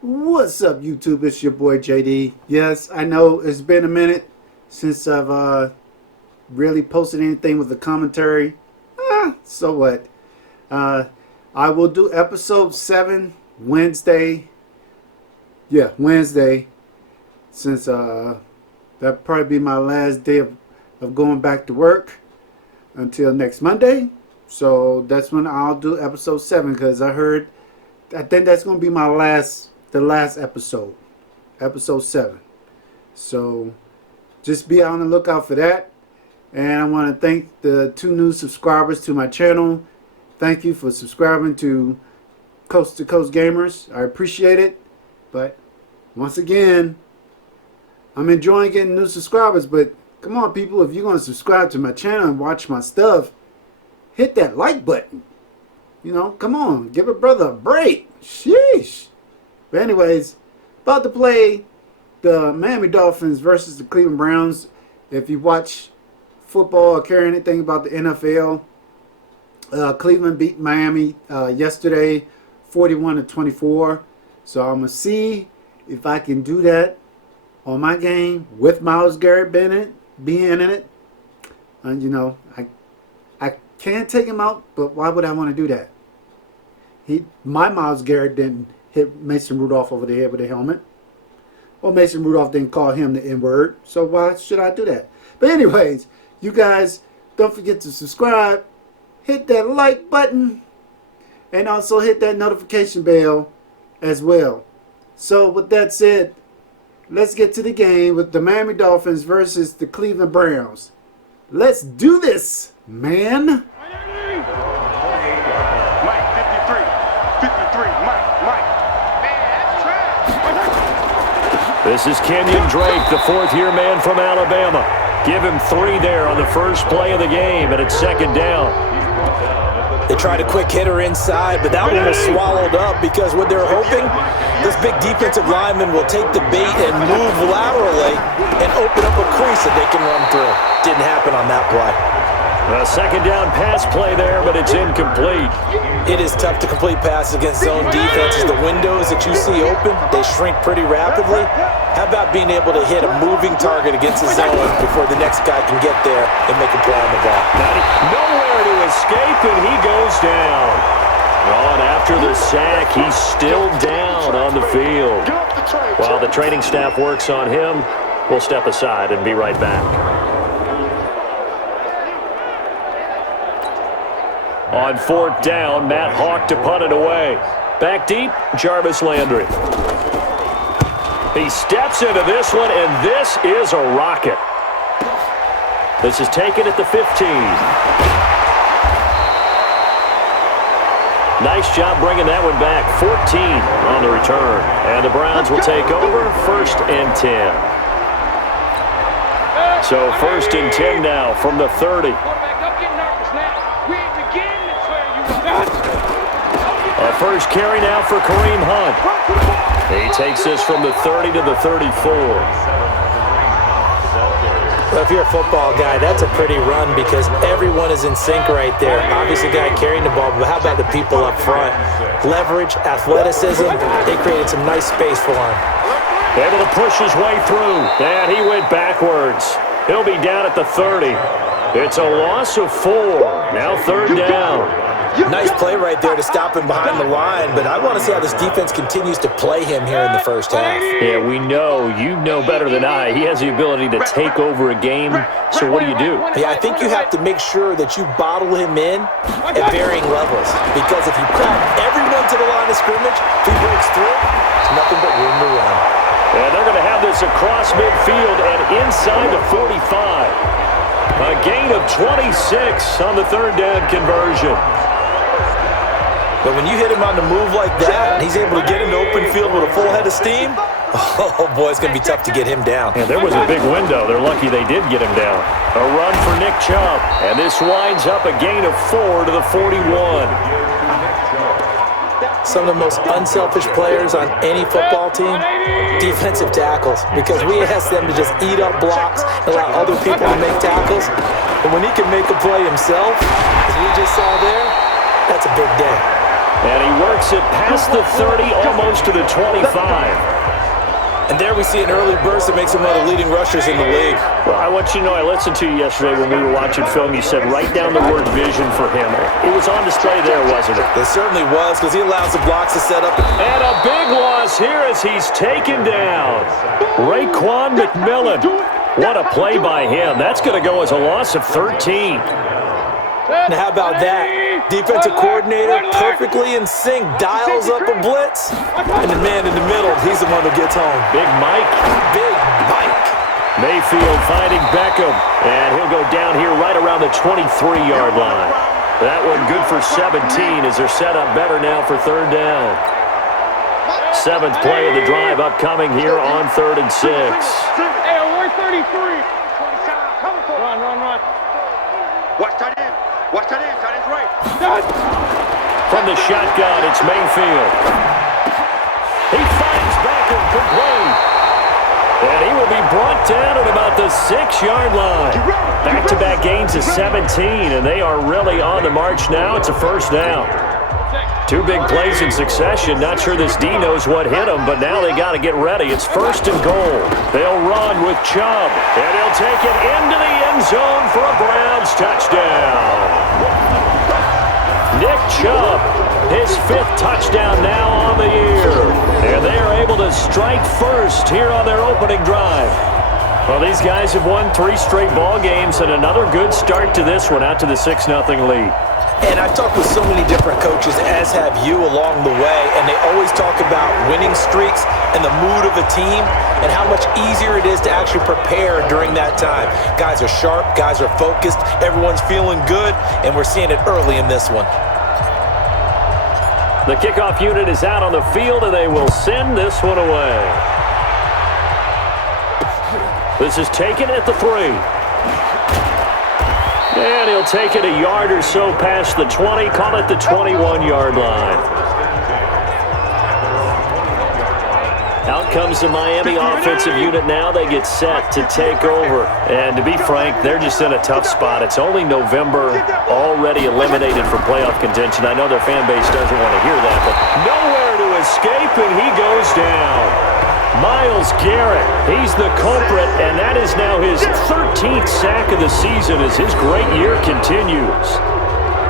What's up, YouTube? It's your boy JD. Yes, I know it's been a minute since I've really posted anything with a commentary. So what? I will do episode 7 Wednesday. Yeah, Wednesday. Since that'll probably be my last day of going back to work until next Monday. So that's when I'll do episode 7 because I think that's going to be the last episode, episode 7. So just be on the lookout for that. And I want to thank the 2 new subscribers to my channel. Thank you for subscribing to Coast to Coast Gamers. I appreciate it. But once again, I'm enjoying getting new subscribers. But come on, people, if you're going to subscribe to my channel and watch my stuff, hit that like button. You know, come on, give a brother a break. Sheesh. But anyways, about to play the Miami Dolphins versus the Cleveland Browns. If you watch football or care anything about the NFL, Cleveland beat Miami yesterday 41-24. So I'm going to see if I can do that on my game with Myles Garrett being in it. And you know, I can take him out, but why would I want to do that? My Myles Garrett didn't hit Mason Rudolph over the head with a helmet. Or Mason Rudolph didn't call him the N-word. So why should I do that? But anyways, you guys don't forget to subscribe. Hit that like button. And also hit that notification bell as well. So with that said, let's get to the game with the Miami Dolphins versus the Cleveland Browns. Let's do this, man. This is Kenyon Drake, the fourth-year man from Alabama. Give him 3 there on the first play of the game, and it's second down. They tried a quick hitter inside, but that one was swallowed up because what they're hoping, this big defensive lineman will take the bait and move laterally and open up a crease that they can run through. Didn't happen on that play. A second down pass play there, but it's incomplete. It is tough to complete passes against zone defenses. The windows that you see open, they shrink pretty rapidly. How about being able to hit a moving target against the zone before the next guy can get there and make a play on the ball? Nowhere to escape, and he goes down. On after the sack, he's still down on the field. While the training staff works on him, we'll step aside and be right back. On 4th down, Matt Hawk to punt it away. Back deep, Jarvis Landry. He steps into this one, and this is a rocket. This is taken at the 15. Nice job bringing that one back. 14 on the return. And the Browns will take over 1st and 10. So 1st and 10 now from the 30. A first carry now for Kareem Hunt. He takes this from the 30 to the 34. Well, if you're a football guy, that's a pretty run because everyone is in sync right there. Obviously, the guy carrying the ball, but how about the people up front? Leverage, athleticism, they created some nice space for him. Able to push his way through, and he went backwards. He'll be down at the 30. It's a loss of 4. Now 3rd down. Nice play right there to stop him behind the line, but I want to see how this defense continues to play him here in the first half. Yeah, we know. You know better than I. He has the ability to take over a game, so what do? Yeah, I think you have to make sure that you bottle him in at varying levels, because if you crowd everyone to the line of scrimmage, if he breaks through, it's nothing but room to run. And they're going to have this across midfield and inside the 45. A gain of 26 on the 3rd down conversion. But when you hit him on the move like that, and he's able to get into open field with a full head of steam, oh boy, it's going to be tough to get him down. Yeah, there was a big window. They're lucky they did get him down. A run for Nick Chubb, and this winds up a gain of 4 to the 41. Some of the most unselfish players on any football team, defensive tackles, because we ask them to just eat up blocks and allow other people to make tackles. But when he can make a play himself, as we just saw there, that's a big day. And he works it past the 30, almost to the 25. And there we see an early burst that makes him one of the leading rushers in the league. Well, I want you to know, I listened to you yesterday when we were watching film. You said write down the word vision for him. It was on display there, wasn't it? It certainly was, because he allows the blocks to set up. And a big loss here as he's taken down. Wk.12. What a play by him. That's going to go as a loss of 13. Now, how about that? Defensive coordinator perfectly in sync, dials up a blitz, and the man in the middle, he's the one who gets home. Big Mike. Big Mike. Mayfield finding Beckham, and he'll go down here right around the 23-yard line. That one good for 17 as they're set up better now for third down. Seventh play of the drive upcoming here on 3rd and 6. Hey, we're 33. Run. Watch tight end. Watch tight end. Tight end's right. From the shotgun, it's Mayfield. He finds Beckham complete. And he will be brought down at about the 6-yard line. Back-to-back gains of 17, and they are really on the march now. It's a first down. Two big plays in succession. Not sure this D knows what hit them, but now they got to get ready. It's 1st and goal. They'll run with Chubb, and he'll take it into the end zone for a Browns touchdown. Nick Chubb, his 5th touchdown now on the year. And they are able to strike first here on their opening drive. Well, these guys have won 3 straight ball games, and another good start to this one out to the 6-0 lead. And I've talked with so many different coaches, as have you along the way, and they always talk about winning streaks and the mood of a team and how much easier it is to actually prepare during that time. Guys are sharp, guys are focused, everyone's feeling good, and we're seeing it early in this one. The kickoff unit is out on the field, and they will send this one away. This is taken at the 3. And he'll take it a yard or so past the 20, call it the 21-yard line. Out comes the Miami offensive unit now. They get set to take over. And to be frank, they're just in a tough spot. It's only November, already eliminated from playoff contention. I know their fan base doesn't want to hear that, but nowhere to escape, and he goes down. Myles Garrett, he's the culprit, and that is now his 13th sack of the season as his great year continues.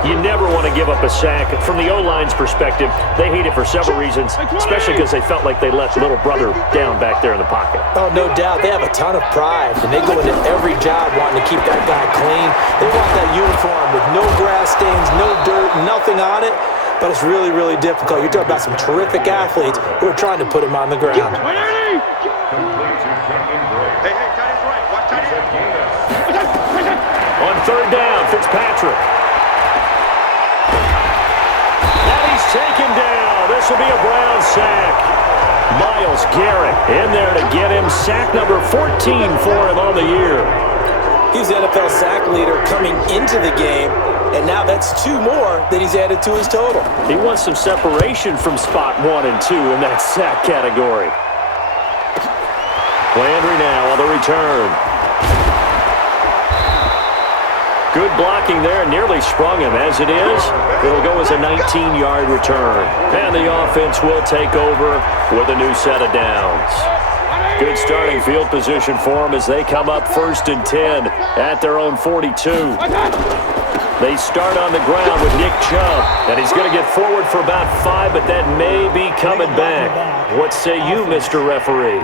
You never want to give up a sack. From the O-line's perspective, they hate it for several reasons, especially because they felt like they let little brother down back there in the pocket. Oh, no doubt. They have a ton of pride, and they go into every job wanting to keep that guy clean. They want that uniform with no grass stains, no dirt, nothing on it. But it's really, really difficult. You're talking about some terrific athletes who are trying to put him on the ground. Hey, tight end's right. Watch tight end. On 3rd down, Fitzpatrick. And he's taken down. This will be a Brown sack. Myles Garrett in there to get him sack number 14 for him on the year. He's the NFL sack leader coming into the game, and now that's 2 more that he's added to his total. He wants some separation from spot 1 and 2 in that sack category. Landry now on the return. Good blocking there, nearly sprung him. As it is, it'll go as a 19-yard return. And the offense will take over with a new set of downs. Good starting field position for them as they come up 1st and 10 at their own 42. They start on the ground with Nick Chubb, and he's going to get forward for about 5, but that may be coming back. What say you, Mr. Referee?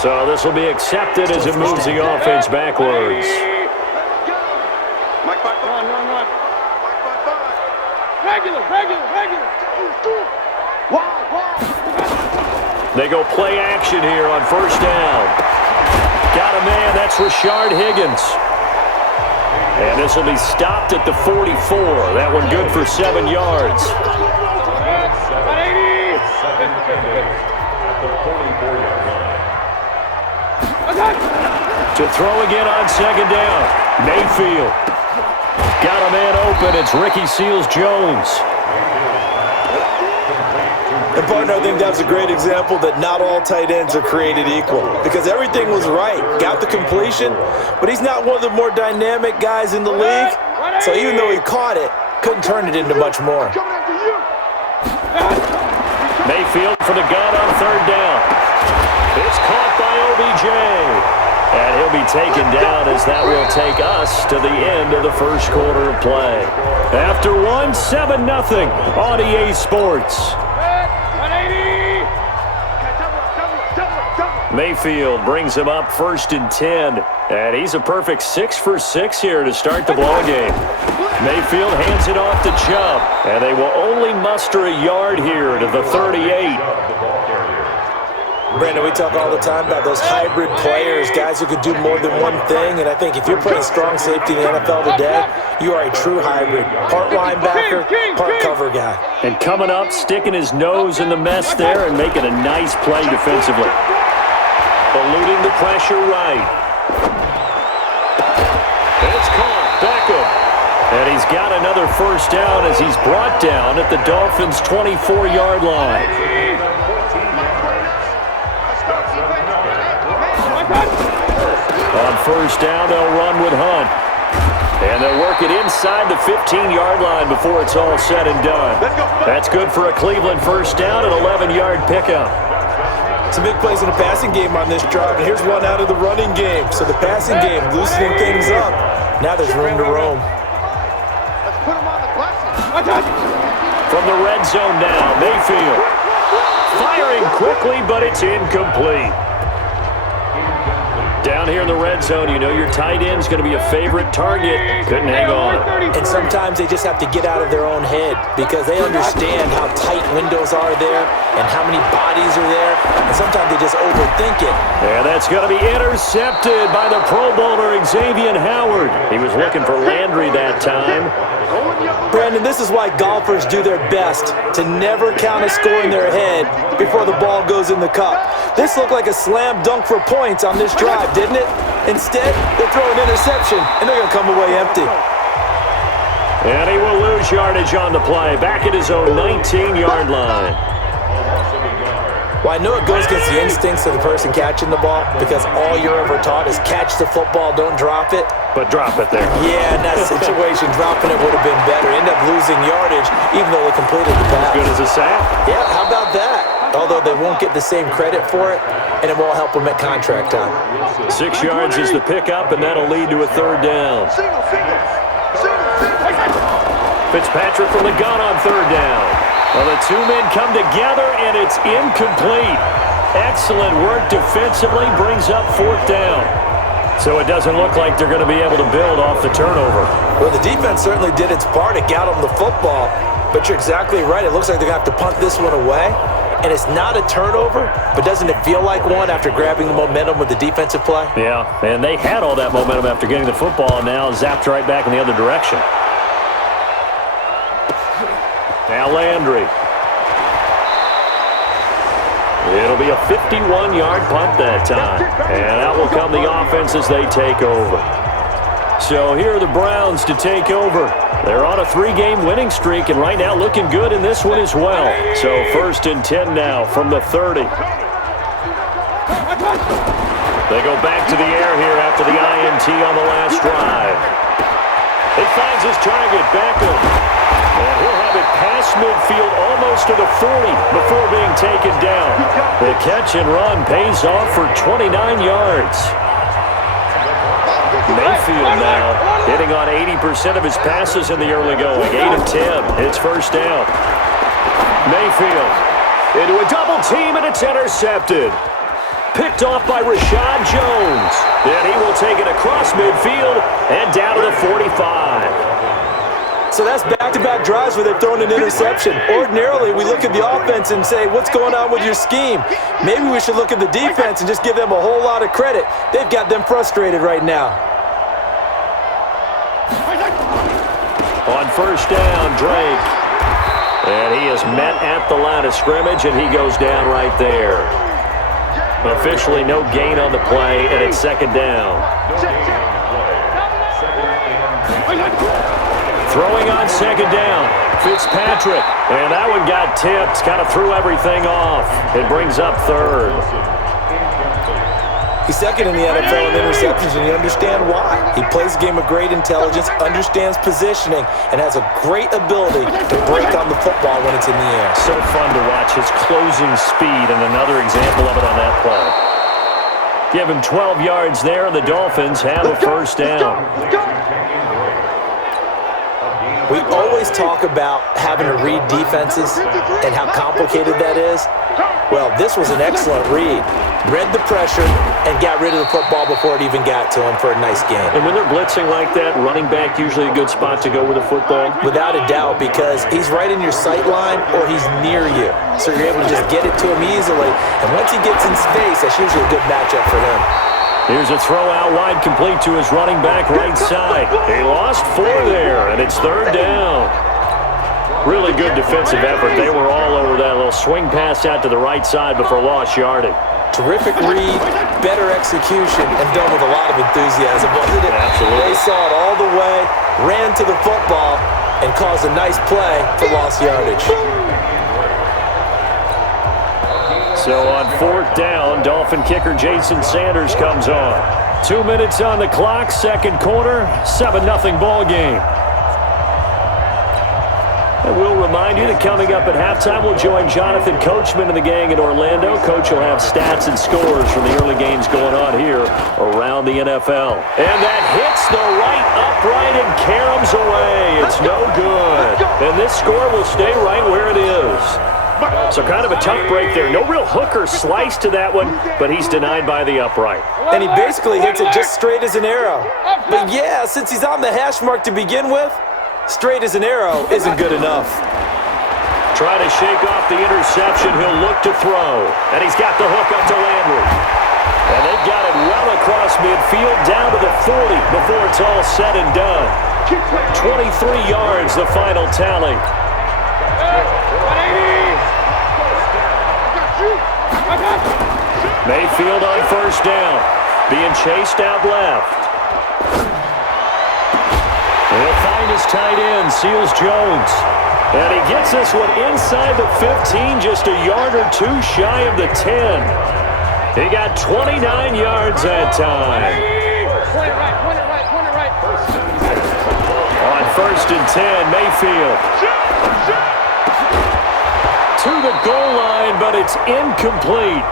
So this will be accepted as it moves the offense backwards. Mike 5-5. Run. Mike 5-5. Regular. They go play action here on 1st down. Got a man, that's Rashard Higgins. And this will be stopped at the 44. That one good for 7 yards. To throw again on 2nd down. Mayfield. Got a man open. It's Ricky Seals-Jones. And partner, I think that's a great example that not all tight ends are created equal, because everything was right. Got the completion, but he's not one of the more dynamic guys in the league. So even though he caught it, couldn't turn it into much more. Mayfield for the gun on third down. It's caught by OBJ. And he'll be taken down as that will take us to the end of the first quarter of play. After 7-0 on EA Sports. Mayfield brings him up 1st and 10. And he's a perfect 6 for 6 here to start the ballgame. Mayfield hands it off to Chubb. And they will only muster a yard here to the 38. Brandon, we talk all the time about those hybrid players, guys who could do more than one thing. And I think if you're playing strong safety in the NFL today, you are a true hybrid. Part linebacker, part cover guy. And coming up, sticking his nose in the mess there and making a nice play defensively. Eluding the pressure right. It's caught. Beckham. And he's got another first down as he's brought down at the Dolphins' 24-yard line. On first down, they'll run with Hunt. And they'll work it inside the 15-yard line before it's all said and done. That's good for a Cleveland first down, an 11-yard pickup. Some big plays in the passing game on this drive, and here's one out of the running game. So the passing game loosening things up. Now there's room to roam. Let's put him on the blessing. From the red zone now, Mayfield. Firing quickly, but it's incomplete. Down here in the red zone, you know your tight end's going to be a favorite target. Couldn't hang on. And sometimes they just have to get out of their own head because they understand how tight windows are there and how many bodies are there. And sometimes they just overthink it. And that's going to be intercepted by the Pro Bowler, Xavier Howard. He was looking for Landry that time. Brandon, this is why golfers do their best to never count a score in their head before the ball goes in the cup. This looked like a slam dunk for points on this drive, didn't it? Instead, they throw an interception, and they're going to come away empty. And he will lose yardage on the play, back at his own 19-yard line. Well, I know it goes against the instincts of the person catching the ball because all you're ever taught is catch the football, don't drop it. But drop it there. Yeah, in that situation, dropping it would have been better. End up losing yardage, even though they completed the pass. As good as a sack. Yeah, how about that? Although they won't get the same credit for it, and it won't help them at contract time. 6 yards is the pickup, and that'll lead to a third down. Fitzpatrick from the gun on third down. Well, the two men come together, and it's incomplete. Excellent work defensively, brings up fourth down. So it doesn't look like they're going to be able to build off the turnover. Well, the defense certainly did its part. It got them the football. But you're exactly right. It looks like they're going to have to punt this one away. And it's not a turnover, but doesn't it feel like one after grabbing the momentum with the defensive play? Yeah, and they had all that momentum after getting the football, and now zapped right back in the other direction. Now Landry. It'll be a 51-yard punt that time. And out will come the offense as they take over. So here are the Browns to take over. They're on a 3-game winning streak, and right now looking good in this one as well. So 1st and 10 now from the 30. They go back to the air here after the INT on the last drive. He finds his target, Beckham. And he'll have it past midfield almost to the 40 before being taken down. The catch and run pays off for 29 yards. Mayfield now hitting on 80% of his passes in the early going. 8 of 10. It's first down. Mayfield into a double team, and it's intercepted. Picked off by Rashad Jones. Then he will take it across midfield and down to the 45. So that's back-to-back drives where they've thrown an interception. Ordinarily, we look at the offense and say, what's going on with your scheme? Maybe we should look at the defense and just give them a whole lot of credit. They've got them frustrated right now. On first down, Drake. And he is met at the line of scrimmage, and he goes down right there. Officially no gain on the play, and it's second down. Throwing on second down, Fitzpatrick. And that one got tipped, kind of threw everything off. It brings up third. He's second in the NFL in interceptions, and you understand why. He plays a game of great intelligence, understands positioning, and has a great ability to break on the football when it's in the air. So fun to watch his closing speed, and another example of it on that play. Give him 12 yards there, and the Dolphins have a first down. We always talk about having to read defenses and how complicated that is. Well, this was an excellent read. Read the pressure and got rid of the football before it even got to him for a nice game. And when they're blitzing like that, running back usually a good spot to go with the football? Without a doubt, because he's right in your sight line or he's near you. So you're able to just get it to him easily. And once he gets in space, that's usually a good matchup for him. Here's a throw out wide, complete to his running back right side. He lost 4 there, and it's third down. Really good defensive effort. They were all over that little swing pass out to the right side before lost yardage. Terrific read, better execution, and done with a lot of enthusiasm, wasn't it? Absolutely. They saw it all the way, ran to the football, and caused a nice play for lost yardage. So on 4th down, Dolphin kicker Jason Sanders comes on. 2 minutes on the clock, second quarter, 7-0 ball game. And we'll remind you that coming up at halftime, we'll join Jonathan Coachman and the gang in Orlando. Coach will have stats and scores from the early games going on here around the NFL. And that hits the right upright and caroms away. It's no good. And this score will stay right where it is. So kind of a tough break there. No real hook or slice to that one, but he's denied by the upright. And he basically hits it just straight as an arrow. But yeah, since he's on the hash mark to begin with, straight as an arrow isn't good enough. Trying to shake off the interception. He'll look to throw. And he's got the hook up to Landry. And they've got it well across midfield down to the 40 before it's all said and done. 23 yards, the final tally. Mayfield on first down. Being chased out left. He'll find his tight end, Seals Jones. And he gets this one inside the 15, just a yard or two shy of the 10. He got 29 yards that time. On first and 10, Mayfield. To the goal line, but it's incomplete.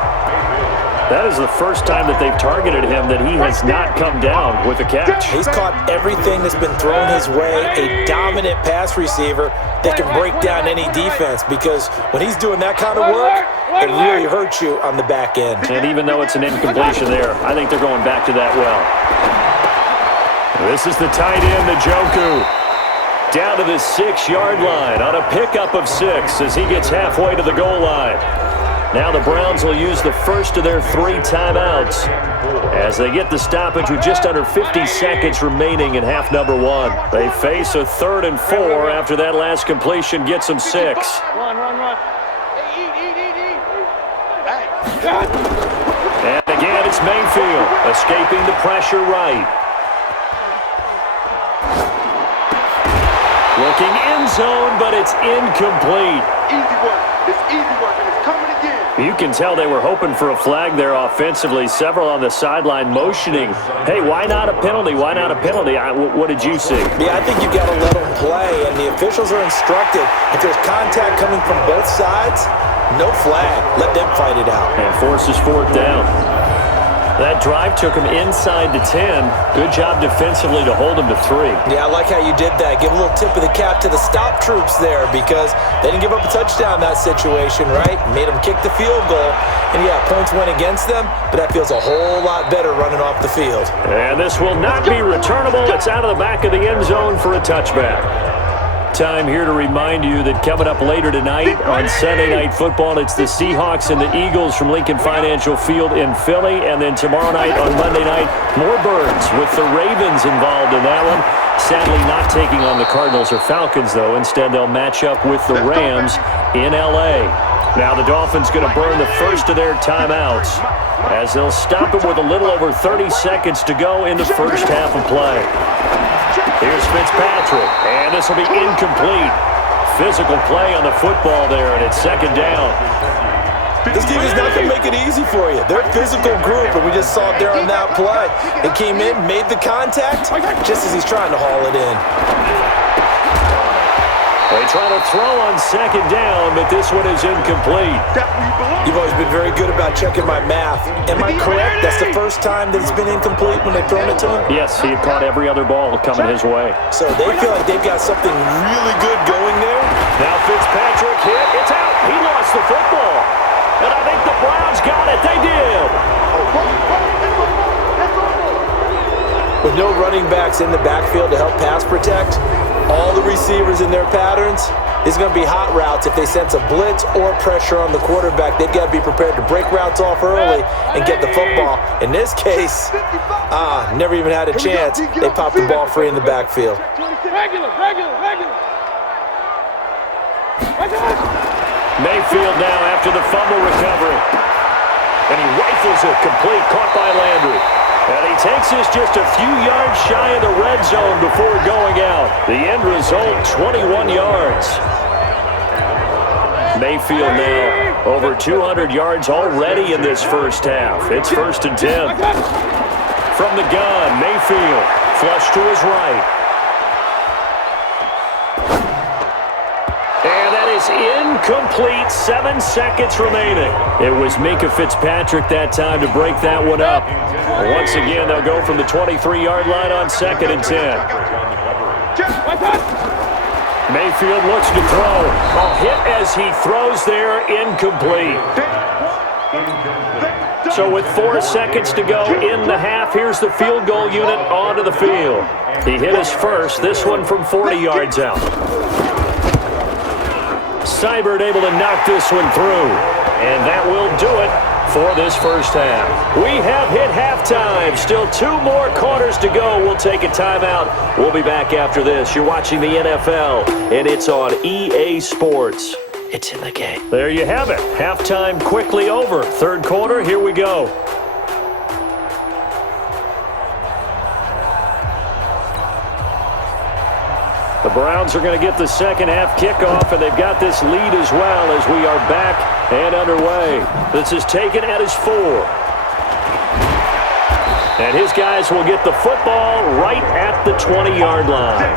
That is the first time that they've targeted him that he has not come down with a catch. He's caught everything that's been thrown his way, a dominant pass receiver that can break down any defense, because when he's doing that kind of work, it really hurts you on the back end. And even though it's an incompletion there, I think they're going back to that well. This is the tight end, Njoku. Down to the 6-yard line on a pickup of 6 as he gets halfway to the goal line. Now the Browns will use the first of their 3 timeouts as they get the stoppage with just under 50 seconds remaining in half number 1. They face a 3rd and 4 after that last completion gets them 6. Run. And again, it's Mayfield escaping the pressure right. Looking end zone, but it's incomplete. Easy work. It's easy work, and it's coming again. You can tell they were hoping for a flag there offensively. Several on the sideline motioning, hey, why not a penalty? Why not a penalty? What did you see? Yeah, I think you got to let them play, and the officials are instructed. If there's contact coming from both sides, no flag. Let them fight it out. And forces 4th down. That drive took him inside the 10. Good job defensively to hold him to 3. Yeah, I like how you did that. Give a little tip of the cap to the stop troops there, because they didn't give up a touchdown in that situation, right? Made them kick the field goal. And yeah, points went against them, but that feels a whole lot better running off the field. And this will not be returnable. It's out of the back of the end zone for a touchback. Time here to remind you that coming up later tonight on Sunday Night Football, it's the Seahawks and the Eagles from Lincoln Financial Field in Philly. And then tomorrow night on Monday night, more Birds with the Ravens involved in that one. Sadly not taking on the Cardinals or Falcons, though. Instead, they'll match up with the Rams in L.A. Now the Dolphins going to burn the first of their timeouts as they'll stop it with a little over 30 seconds to go in the first half of play. Here's Fitzpatrick, and this will be incomplete. Physical play on the football there, and it's 2nd down. This team is not going to make it easy for you. They're a physical group, and we just saw it there on that play. They came in, made the contact, just as he's trying to haul it in. They try to throw on second down, but this one is incomplete. You've always been very good about checking my math. Am I correct? That's the first time that it's been incomplete when they've thrown it to him? Yes, he had caught every other ball coming his way. So they feel like they've got something really good going there? Now Fitzpatrick hit. It's out. He lost the football. And I think the Browns got it. They did. With no running backs in the backfield to help pass protect, all the receivers in their patterns, it's going to be hot routes. If they sense a blitz or pressure on the quarterback, they've got to be prepared to break routes off early and get the football. In this case, never even had a chance. They popped the ball free in the backfield. Mayfield now after the fumble recovery. And he rifles it complete, caught by Landry. And he takes us just a few yards shy of the red zone before going out. The end result, 21 yards. Mayfield now over 200 yards already in this first half. It's 1st and 10. From the gun, Mayfield flush to his right. And that is incomplete. 7 seconds remaining. It was Minkah Fitzpatrick that time to break that one up. Once again, they'll go from the 23-yard line on 2nd and 10. Mayfield looks to throw. A hit as he throws there, incomplete. So with 4 seconds to go in the half, here's the field goal unit onto the field. He hit his first, this one from 40 yards out. Seibert able to knock this one through. And that will do it for this first half. We have hit halftime. Still 2 more quarters to go. We'll take a timeout. We'll be back after this. You're watching the NFL, and it's on EA Sports. It's in the game. There you have it. Halftime quickly over. 3rd quarter, here we go. The Browns are going to get the second half kickoff, and they've got this lead as well as we are back and underway. This is taken at his 4. And his guys will get the football right at the 20-yard line.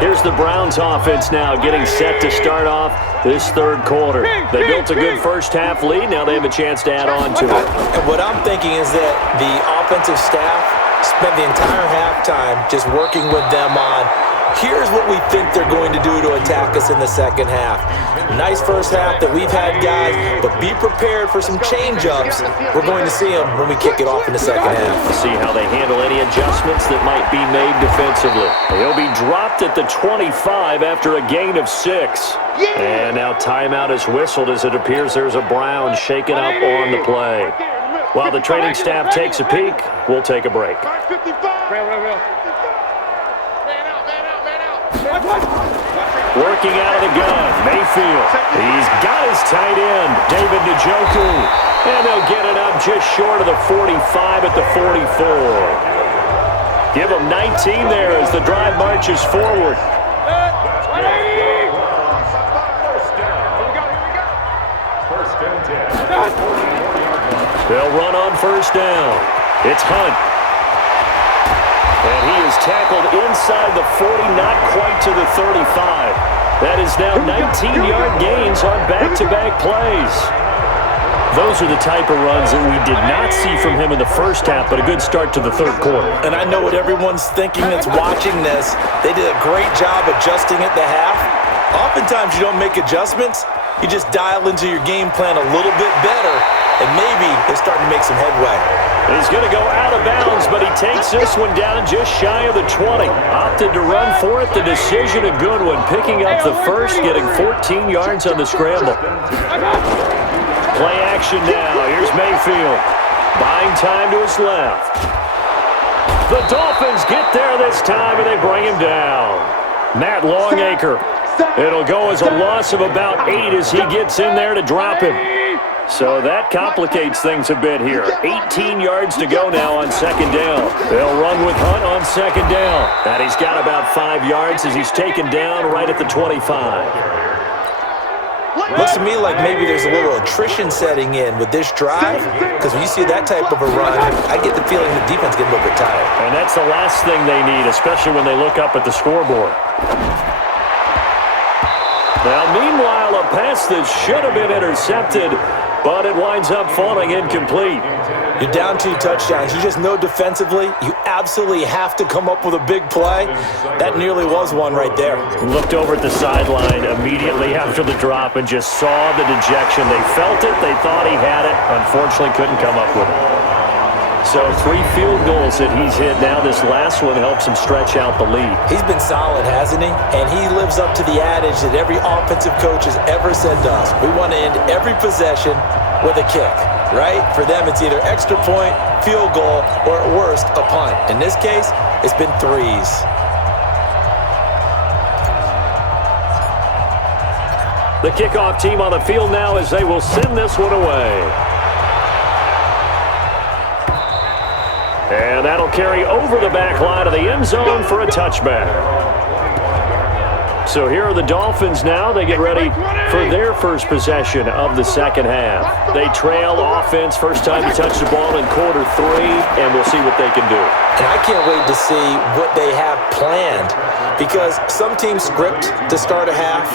Here's the Browns offense now getting set to start off this 3rd quarter. They built a good first half lead. Now they have a chance to add on to it. And what I'm thinking is that the offensive staff spent the entire halftime just working with them on, here's what we think they're going to do to attack us in the second half. Nice first half that we've had, guys, but be prepared for some change-ups. We're going to see them when we kick it off in the second half. See how they handle any adjustments that might be made defensively. He'll be dropped at the 25 after a gain of 6. And now timeout is whistled as it appears there's a Brown shaken up on the play. While the training staff takes a peek, we'll take a break. Working out of the gun, Mayfield. He's got his tight end, David Njoku. And they'll get it up just short of the 45 at the 44. Give him 19 there as the drive marches forward. They'll run on first down. It's Hunt. And he is tackled inside the 40, not quite to the 35. That is now 19-yard gains on back-to-back plays. Those are the type of runs that we did not see from him in the first half, but a good start to the 3rd quarter. And I know what everyone's thinking that's watching this. They did a great job adjusting at the half. Oftentimes you don't make adjustments. You just dial into your game plan a little bit better, and maybe they're starting to make some headway. He's going to go out of bounds, but he takes this one down just shy of the 20. Opted to run for it. The decision a good one, picking up the first, getting 14 yards on the scramble. Play action now. Here's Mayfield. Buying time to his left. The Dolphins get there this time, and they bring him down. Matt Longacre. It'll go as a loss of about 8 as he gets in there to drop him. So that complicates things a bit here. 18 yards to go now on second down. They'll run with Hunt on second down. And he's got about 5 yards as he's taken down right at the 25. Looks to me like maybe there's a little attrition setting in with this drive, because when you see that type of a run, I get the feeling the defense gets a little bit tired. And that's the last thing they need, especially when they look up at the scoreboard. Now, meanwhile, a pass that should have been intercepted, but it winds up falling incomplete. You're down 2 touchdowns. You just know defensively you absolutely have to come up with a big play. That nearly was one right there. Looked over at the sideline immediately after the drop and just saw the dejection. They felt it. They thought he had it. Unfortunately, couldn't come up with it. So 3 field goals that he's hit now. This last one helps him stretch out the lead. He's been solid, hasn't he? And he lives up to the adage that every offensive coach has ever said to us. We want to end every possession with a kick, right? For them, it's either extra point, field goal, or at worst, a punt. In this case, it's been 3s. The kickoff team on the field now as they will send this one away. And that'll carry over the back line of the end zone for a touchback. So here are the Dolphins now. They get ready for their first possession of the second half. They trail offense first time to touch the ball in quarter 3, and we'll see what they can do. And I can't wait to see what they have planned, because some teams script to start a half.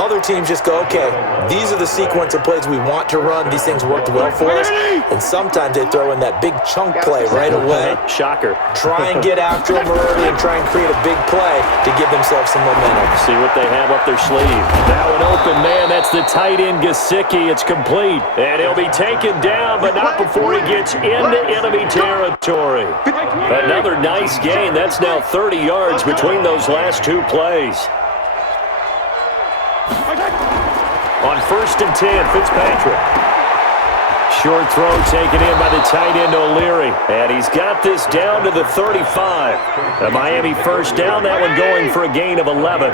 Other teams just go, okay, these are the sequence of plays we want to run. These things worked well for us. And sometimes they throw in that big chunk play right away. Shocker. Try and get after them early and try and create a big play to give themselves some momentum. See what they have up their sleeve. Now an open man. That's the tight end, Gesicki. It's complete. And he'll be taken down, but not before he gets into enemy territory. Another nice gain. That's now 30 yards between those last 2 plays. On 1st and 10, Fitzpatrick. Short throw taken in by the tight end O'Leary. And he's got this down to the 35. The Miami first down, that one going for a gain of 11.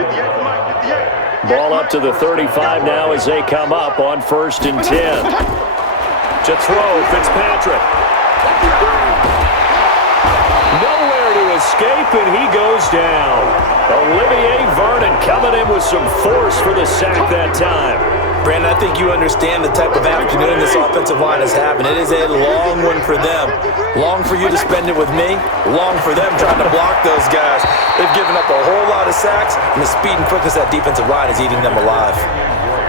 Ball up to the 35 now as they come up on 1st and 10. To throw, Fitzpatrick. Nowhere to escape, and he goes down. Olivier Vernon coming in with some force for the sack that time. Brandon, I think you understand the type of afternoon this offensive line is having. It is a long one for them. Long for you to spend it with me. Long for them trying to block those guys. They've given up a whole lot of sacks, and the speed and quickness of that defensive line is eating them alive.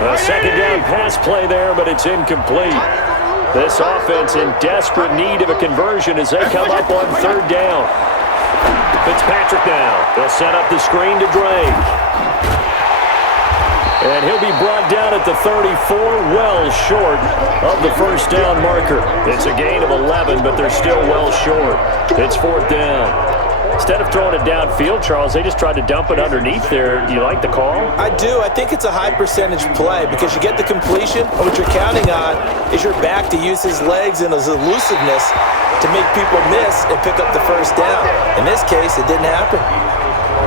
A second down pass play there, but it's incomplete. This offense in desperate need of a conversion as they come up on 3rd down. Fitzpatrick now. They'll set up the screen to Drake. And he'll be brought down at the 34, well short of the first down marker. It's a gain of 11, but they're still well short. It's 4th down. Instead of throwing it downfield, Charles, they just tried to dump it underneath there. You like the call? I do. I think it's a high percentage play because you get the completion, and what you're counting on is your back to use his legs and his elusiveness to make people miss and pick up the first down. In this case, it didn't happen.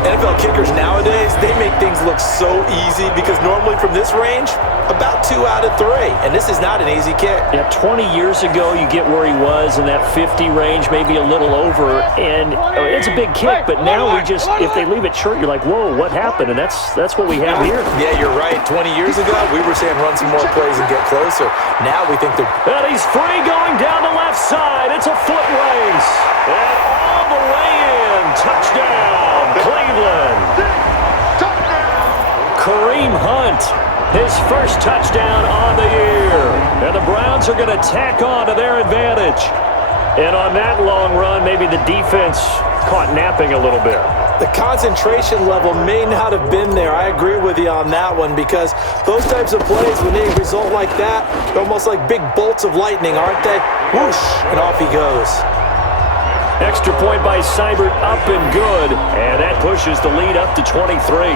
NFL kickers nowadays, they make things look so easy because normally from this range, about 2 out of 3. And this is not an easy kick. Yeah, 20 years ago, you get where he was in that 50 range, maybe a little over. And it's a big kick, but now we just, if they leave it short, you're like, whoa, what happened? And that's what we have here. Yeah, you're right. 20 years ago, we were saying run some more plays and get closer. Now we think they're... And he's free going down the left side. It's a foot race. And all the way in. Touchdown, Cleveland. Kareem Hunt. His first touchdown on the year. And the Browns are going to tack on to their advantage. And on that long run, maybe the defense caught napping a little bit. The concentration level may not have been there. I agree with you on that one because those types of plays, when they result like that, they're almost like big bolts of lightning, aren't they? Whoosh, and off he goes. Extra point by Seibert, up and good. And that pushes the lead up to 23.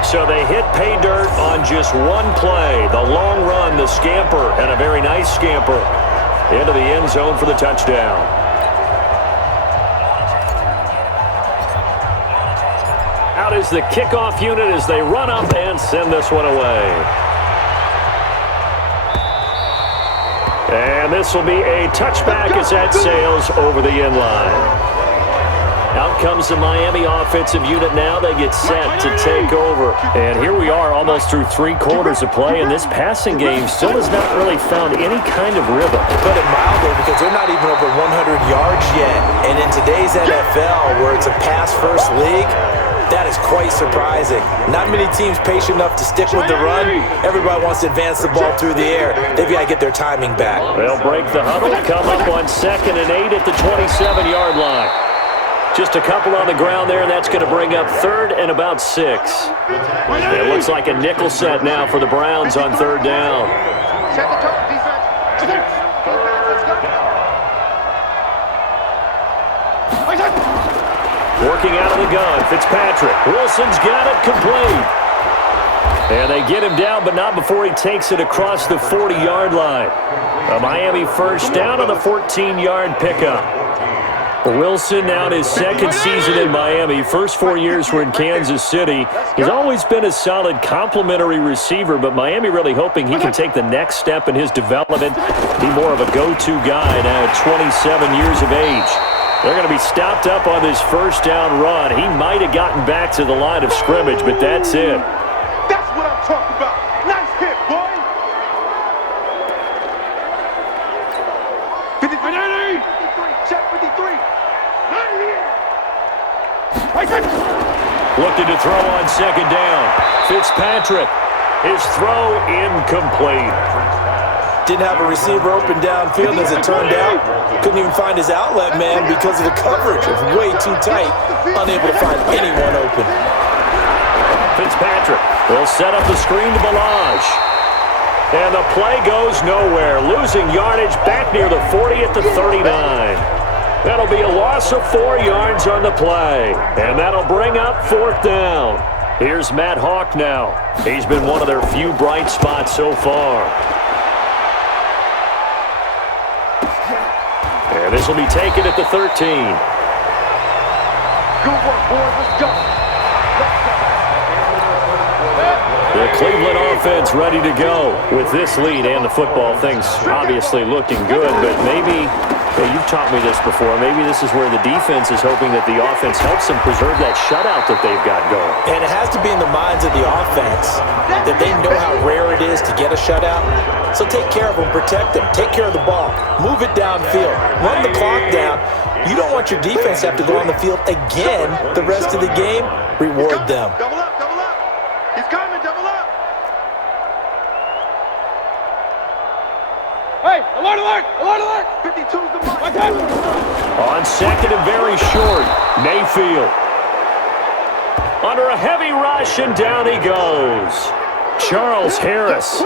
So they hit pay dirt on just one play. The long run, the scamper, and a very nice scamper into the end zone for the touchdown. Out is the kickoff unit as they run up and send this one away. And this will be a touchback as that sails over the end line. Out comes the Miami offensive unit now. They get set to take over. And here we are almost through 3 quarters of play, and this passing game still has not really found any kind of rhythm. To put it mildly, because they're not even over 100 yards yet. And in today's NFL, where it's a pass-first league, that is quite surprising. Not many teams patient enough to stick with the run. Everybody wants to advance the ball through the air. They've got to get their timing back. They'll break the huddle, come up on 2nd and 8 at the 27-yard line. Just a couple on the ground there, and that's going to bring up 3rd and about 6. It looks like a nickel set now for the Browns on 3rd down. Set the tone, defense. Defense, let's go. Working out of the gun, Fitzpatrick. Wilson's got it complete. And they get him down, but not before he takes it across the 40-yard line. A Miami first down on the 14-yard pickup. Wilson now in his 2nd season in Miami. First 4 years were in Kansas City. He's always been a solid complementary receiver, but Miami really hoping he can take the next step in his development, be more of a go-to guy now at 27 years of age. They're going to be stopped up on this first down run. He might have gotten back to the line of scrimmage, but that's it. That's what I'm talking about. Nice hit, boy. 53, check 53. Looking to throw on 2nd down. Fitzpatrick. His throw incomplete. Didn't have a receiver open downfield as it turned out. Couldn't even find his outlet man because of the coverage. It was way too tight. Unable to find anyone open. Fitzpatrick will set up the screen to Balaj. And the play goes nowhere. Losing yardage back near the 40 at the 39. That'll be a loss of 4 yards on the play. And that'll bring up 4th down. Here's Matt Hawk now. He's been one of their few bright spots so far. And this will be taken at the 13. Good work, boys. Let's go. The Cleveland offense ready to go with this lead and the football things obviously looking good, but maybe, you've taught me this before, maybe this is where the defense is hoping that the offense helps them preserve that shutout that they've got going. And it has to be in the minds of the offense that they know how rare it is to get a shutout. So take care of them, protect them, take care of the ball, move it downfield, run the clock down. You don't want your defense to have to go on the field again the rest of the game. Reward them. Double up, double up. He's coming, double up. Hey, alert, alert, alert, alert. 52's the mark. Watch out. On 2nd and very short, Mayfield. Under a heavy rush, and down he goes. Charles Harris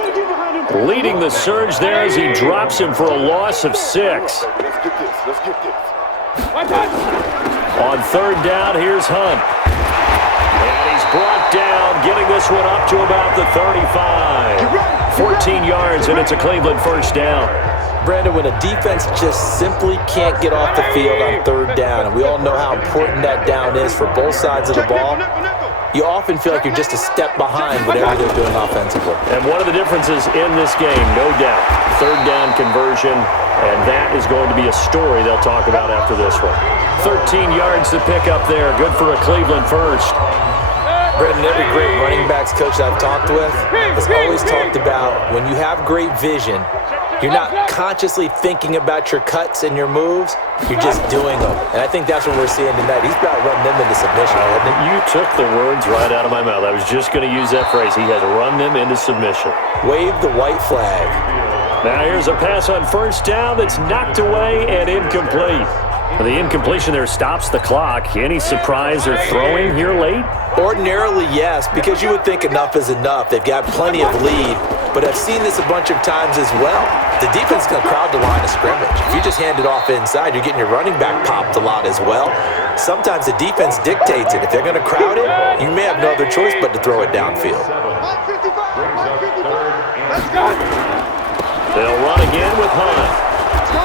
leading the surge there as he drops him for a loss of 6. Let's get this. Let's get this. Watch out. On 3rd down, here's Hunt. And he's brought down, getting this one up to about the 35. 14 yards, and it's a Cleveland first down. Brandon, when a defense just simply can't get off the field on 3rd down, and we all know how important that down is for both sides of the ball, you often feel like you're just a step behind whatever they're doing offensively. And one of the differences in this game, no doubt, 3rd down conversion, and that is going to be a story they'll talk about after this one. 13 yards to pick up there. Good for a Cleveland first. Brandon, every great running backs coach I've talked with has always talked about when you have great vision, you're not consciously thinking about your cuts and your moves, you're just doing them. And I think that's what we're seeing tonight. He's about running them into submission, hasn't he? You took the words right out of my mouth. I was just going to use that phrase. He has run them into submission. Wave the white flag. Now here's a pass on 1st down that's knocked away and incomplete. The incompletion there stops the clock. Any surprise they're throwing here late? Ordinarily, yes, because you would think enough is enough. They've got plenty of lead, but I've seen this a bunch of times as well. The defense is going to crowd the line of scrimmage. If you just hand it off inside, you're getting your running back popped a lot as well. Sometimes the defense dictates it. If they're going to crowd it, you may have no other choice but to throw it downfield. 155, 155. Let's go. They'll run again with Hunt.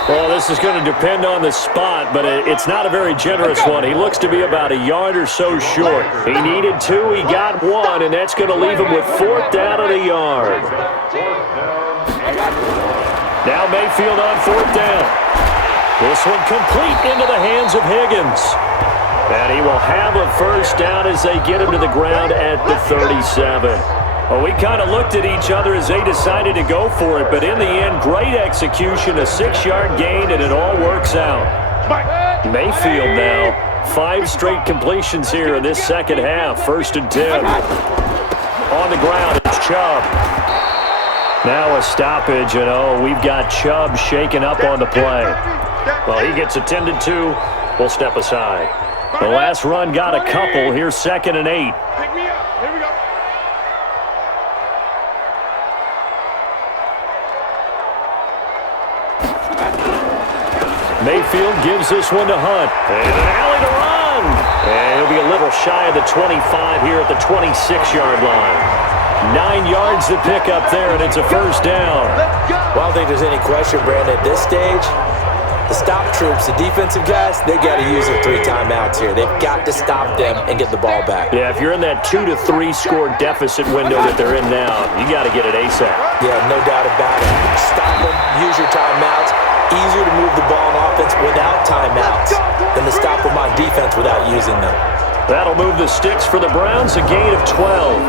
Well, this is going to depend on the spot, but it's not a very generous one. He looks to be about a yard or so short. He needed 2, he got 1, and that's going to leave him with 4th down at a yard. Now Mayfield on 4th down. This one complete into the hands of Higgins. And he will have a first down as they get him to the ground at the 37. Well, we kind of looked at each other as they decided to go for it, but in the end, great execution, a 6-yard gain, and it all works out. Mayfield now, 5 straight completions here in this second half, 1st and 10. On the ground, it's Chubb. Now a stoppage, and we've got Chubb shaken up on the play. Well, he gets attended to. We'll step aside. The last run got a couple. Here's 2nd and 8. Pick me up. Here we go. Mayfield gives this one to Hunt. And an alley to run. And he'll be a little shy of the 25 here at the 26-yard line. 9 yards to pick up there, and it's a first down. Well, I don't think there's any question, Brandon, at this stage, the stop troops, the defensive guys, they got to use their 3 timeouts here. They've got to stop them and get the ball back. Yeah, if you're in that 2 to 3 score deficit window that they're in now, you got to get it ASAP. Yeah, no doubt about it. Stop them, use your timeouts. Easier to move the ball on offense without timeouts than to stop them on defense without using them. That'll move the sticks for the Browns, a gain of 12.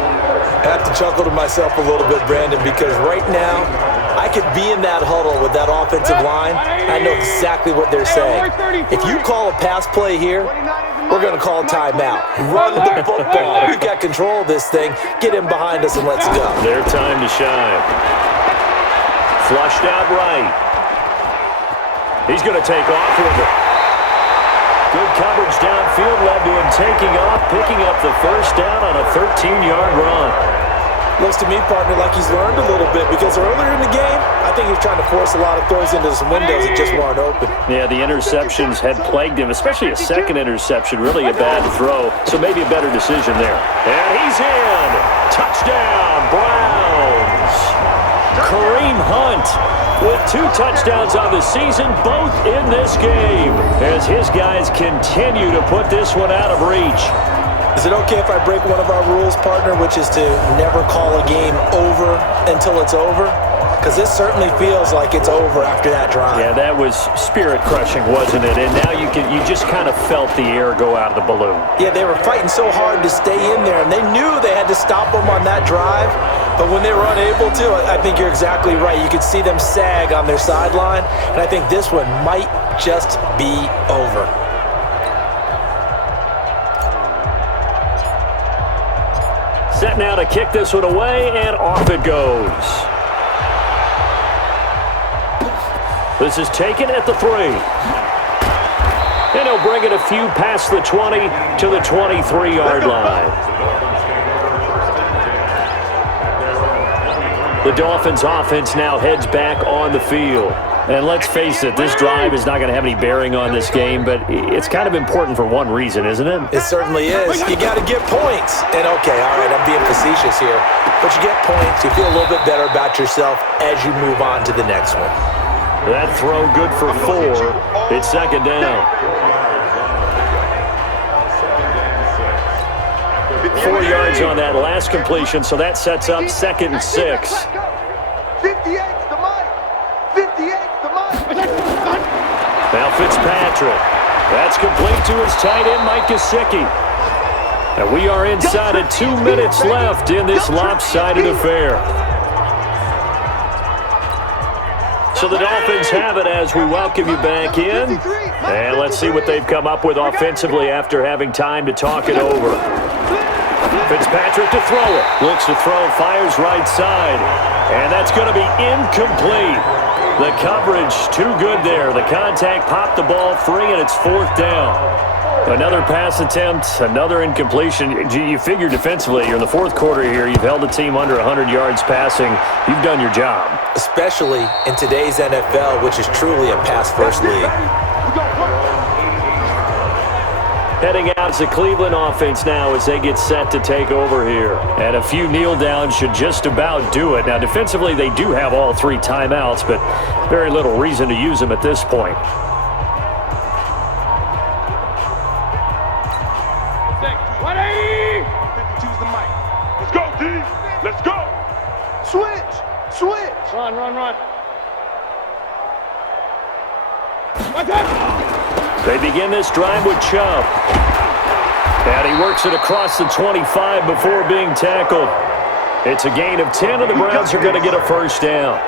I have to chuckle to myself a little bit, Brandon, because right now I could be in that huddle with that offensive line. I know exactly what they're saying. If you call a pass play here, we're going to call a timeout. Run the football. We've got control of this thing. Get him behind us and let's go. Their time to shine. Flushed out right. He's going to take off with it. Good coverage downfield led to him taking off, picking up the first down on a 13-yard run. Looks to me, partner, like he's learned a little bit because earlier in the game, I think he was trying to force a lot of throws into some windows that just weren't open. Yeah, the interceptions had plagued him, especially a second interception, really a bad throw, so maybe a better decision there. And he's in. Touchdown, Browns. Kareem Hunt with 2 touchdowns on the season, both in this game, as his guys continue to put this one out of reach. Is it okay if I break one of our rules, partner, which is to never call a game over until it's over? Because this certainly feels like it's over after that drive. Yeah, that was spirit-crushing, wasn't it? And now you just kind of felt the air go out of the balloon. Yeah, they were fighting so hard to stay in there, and they knew they had to stop them on that drive. But when they were unable to, I think you're exactly right. You could see them sag on their sideline, and I think this one might just be over. Set now to kick this one away, and off it goes. This is taken at the 3. And he'll bring it a few past the 20 to the 23-yard line. The Dolphins offense now heads back on the field. And let's face it, this drive is not going to have any bearing on this game, but it's kind of important for one reason, isn't it? It certainly is. You got to get points. And okay, all right, I'm being facetious here. But you get points, you feel a little bit better about yourself as you move on to the next one. That throw good for 4. It's 2nd down. 4 yards on that last completion, so that sets up 2nd and 6. 58's the mic. 58's the mic. Now Fitzpatrick. That's complete to his tight end, Mike Gesicki. And we are inside of 2 minutes left in this lopsided affair. So the Dolphins have it as we welcome you back in. And let's see what they've come up with offensively after having time to talk it over. Fitzpatrick to throw it. Looks to throw, fires right side. And that's going to be incomplete. The coverage too good there. The contact popped the ball free, and it's 4th down. Another pass attempt, another incompletion. You figure defensively, you're in the 4th quarter here. You've held the team under 100 yards passing. You've done your job. Especially in today's NFL, which is truly a pass-first league. Heading out is the Cleveland offense now as they get set to take over here. And a few kneel downs should just about do it. Now, defensively, they do have all 3 timeouts, but very little reason to use them at this point. Let's go, D. Let's go. Switch. Run. Watch out! They begin this drive with Chubb. And he works it across the 25 before being tackled. It's a gain of 10, and the Browns are going to get a first down.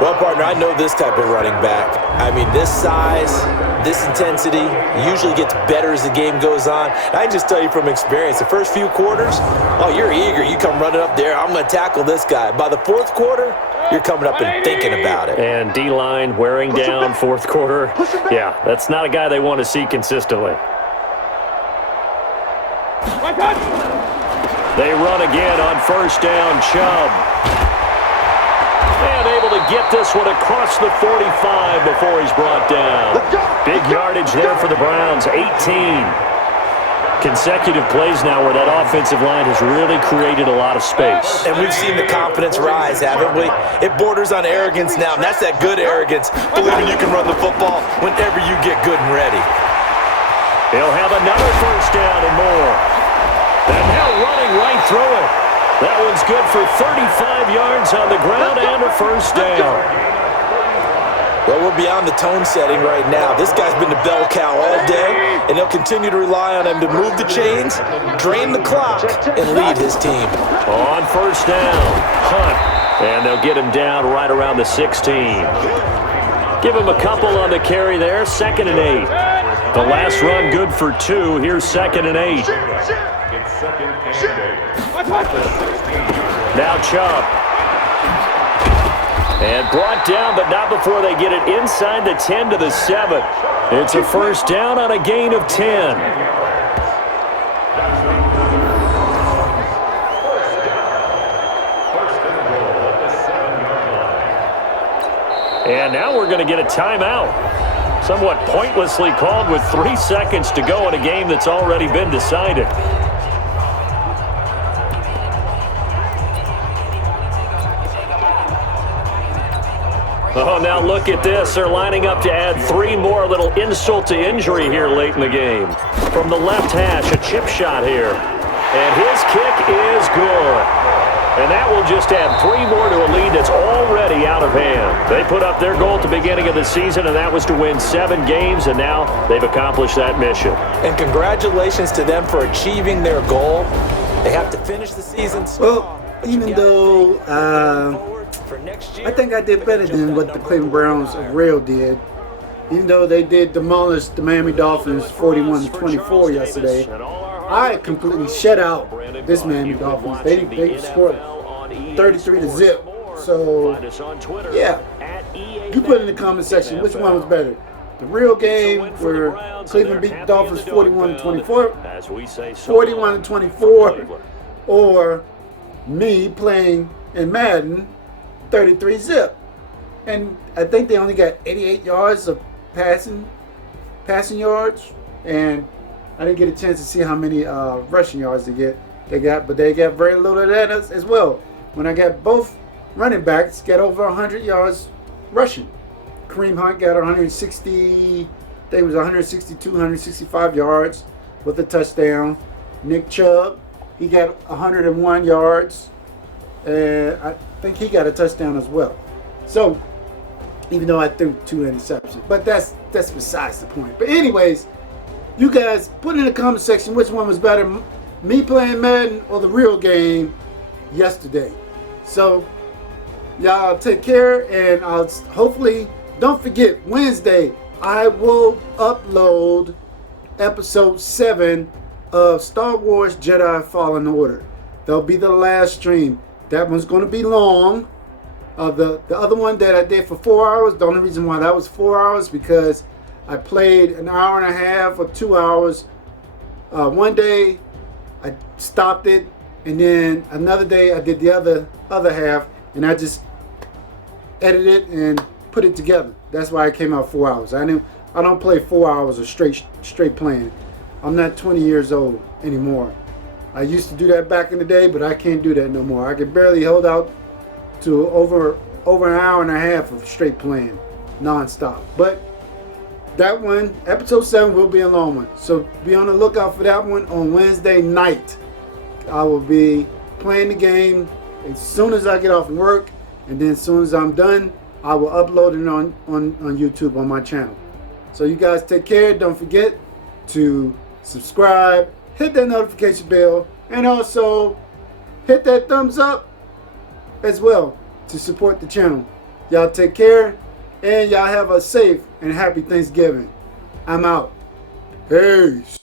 Well, partner, I know this type of running back. I mean, this size, this intensity usually gets better as the game goes on. I just tell you from experience, the first few quarters, oh, you're eager. You come running up there, I'm going to tackle this guy. By the fourth quarter, you're coming up and thinking about it. And D-line wearing down fourth quarter. Yeah, that's not a guy they want to see consistently. Watch out! They run again on first down, Chubb. And able to get this one across the 45 before he's brought down. Big yardage there for the Browns, 18. Consecutive plays now where that offensive line has really created a lot of space. And we've seen the confidence rise, haven't we? It borders on arrogance now, and that's that good arrogance, believing you can run the football whenever you get good and ready. He'll have another first down and more. And now running right through it. That one's good for 35 yards on the ground and a first down. Well, we're beyond the tone setting right now. This guy's been the bell cow all day, and they'll continue to rely on him to move the chains, drain the clock, and lead his team. On first down, Hunt. And they'll get him down right around the 16. Give him a couple on the carry there, 2nd and 8. The last run good for 2. Here's 2nd and 8. Now Chubb. And brought down, but not before they get it inside the 10 to the 7. It's a first down on a gain of 10. And now we're going to get a timeout. Somewhat pointlessly called with 3 seconds to go in a game that's already been decided. Oh, now look at this. They're lining up to add 3 more. Little insult to injury here late in the game. From the left hash, a chip shot here. And his kick is good. And that will just add 3 more to a lead that's already out of hand. They put up their goal at the beginning of the season, and that was to win 7 games, and now they've accomplished that mission. And congratulations to them for achieving their goal. They have to finish the season strong. Well, even though I think I did better than what the Cleveland Browns of real did. Even though they did demolish the Miami Dolphins 41-24 yesterday, I completely shut out this Miami Dolphins. They scored 33-0. So, yeah. You put in the comment section which one was better. The real game where Cleveland beat the Dolphins 41-24, 41-24, or me playing in Madden 33-0. And I think they only got 88 yards of passing yards, and I didn't get a chance to see how many rushing yards they got, but they got very little of that as well. When I got both running backs got over 100 yards rushing. Kareem Hunt got 160, I think it was 162, 165 yards with a touchdown. Nick Chubb, he got 101 yards, and I think he got a touchdown as well. So, even though I threw 2 interceptions, but that's besides the point. But anyways, you guys put in the comment section which one was better, me playing Madden or the real game yesterday. So, y'all take care, and I'll hopefully, don't forget, Wednesday I will upload episode 7 of Star Wars Jedi Fallen Order. That'll be the last stream. That one's going to be long. The other one that I did for 4 hours, the only reason why that was 4 hours because I played an hour and a half or 2 hours. One day I stopped it, and then another day I did the other half, and I just edited it and put it together. That's why it came out 4 hours. I don't play 4 hours of straight playing. I'm not 20 years old anymore. I used to do that back in the day, but I can't do that no more. I can barely hold out to over an hour and a half of straight playing, non-stop. But that one, episode 7, will be a long one. So be on the lookout for that one on Wednesday night. I will be playing the game as soon as I get off work, and then as soon as I'm done, I will upload it on YouTube on my channel. So you guys take care. Don't forget to subscribe, hit that notification bell, and also hit that thumbs up as well to support the channel. Y'all take care, and y'all have a safe and happy Thanksgiving. I'm out. Peace.